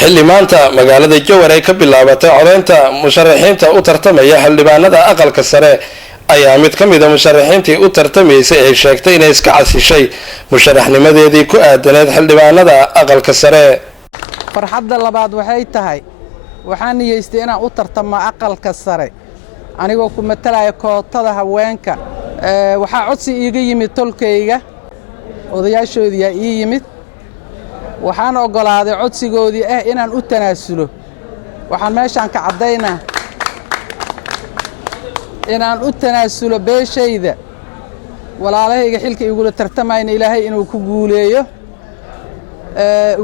xilli maanta magaalada Jowhar ay ka bilaabatay codeynta musharaxiinta u tartamaya xildhibaanada aqalka sare ayaa mid ka mid ah musharaxiintii u tartamaysay ay sheegtay inay iska casishay musharaxnimadeedii ku aadaneed xildhibaanada aqalka sare. farxadda labaad waxay tahay waxaan niyeystay inaan u tartamo aqalka sare anigoo ku matalaya kootada haweenka. waxaa codsi iiga yimid tolkayga odayaashoodii ii yimid waxaan ogolaaday codsigoodii inaan u tanaasulo. waxaan meeshaan ka cadaynaa inaan u tanaasulo beeshayda walaalahayga xilka igula tartamayna ilaahay inuu ku guuleeyo.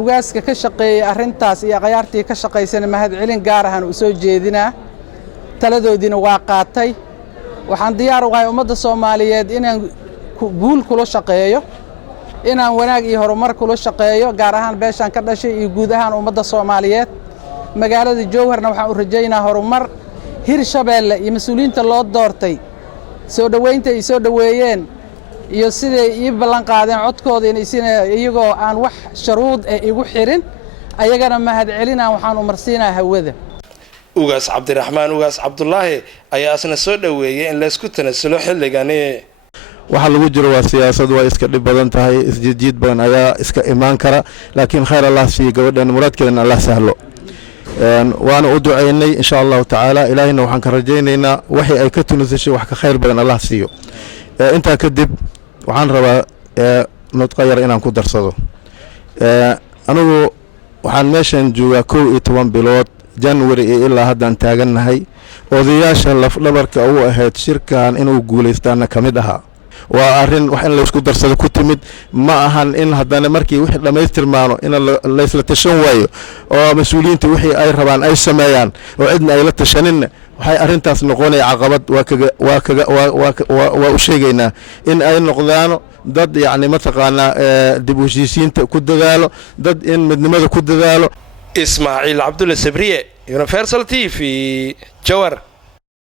ugaaska ka shaqeeyay arrintaas iyo qayaartii ka shaqaysana mahadcelin gaar ahaan u soo jeedinaa. taladoodiina waa qaatay. waxaan diyaar u ahay ummadda Soomaaliyeed inaan guul kula shaqeeyo, inaan wanaag iyo horumar kula shaqeeyo gaar ahaan beeshaan ka dhashay iyo guud ahaan ummadda Soomaaliyeed. magaalada Jowharna waxaan u rajaynaa horumar. Hirshabeelle iyo mas'uuliyiinta loo doortay soo dhaweynta ay soo dhaweeyeen iyo siday ii ballan qaadeen codkooda in iyagoo aan wax sharuud igu xirin ayagana mahadcelinaa waxaan u marsiinaa hawada. ugaas Cabdiraxmaan ugaas Cabdullaahi ayaa asna soo dhaweeyay in la isku tanaasulo xilligani. waxa lagu jiro waa siyaasad way iska dhib badan tahay, isjiid badan ayaa iska imaan kara, laakiin khayr Allah si gabadhan muraadkeena Allah sahlo. waana u duceynay insha Allah taala ilaahina waxaan ka rajaynaynaa wixii ay ka tunusashay wax ka khayr badan Allah siiyo. inta kadib waxaan rabaa nudqa yar inaan ku darsado. anigu waxaan meeshan joogaa 12 bilood January ilaa haddaan taaganahay. odayaasha lafdhabarka ugu ahayd shirkan inuu guuleystaana kamid ahaa. waa arrin wax in la isku darsado ku timid ma ahan in haddana markii wixii dhamaystirmaano in la isla tashan waayo oo mas'uuliyiinta wixii ay rabaan ay sameeyaan oo cidna ay la tashanin waxay arrintaas noqonay caqabad. waa u sheegaynaa in ay noqdaan dad yacni mataqaanaa dib u heshiisiinta ku dadaalo, dad in midnimada ku dadaalo. Ismaaciil Cabdulle Sabriye, Universal TV, Jowhar.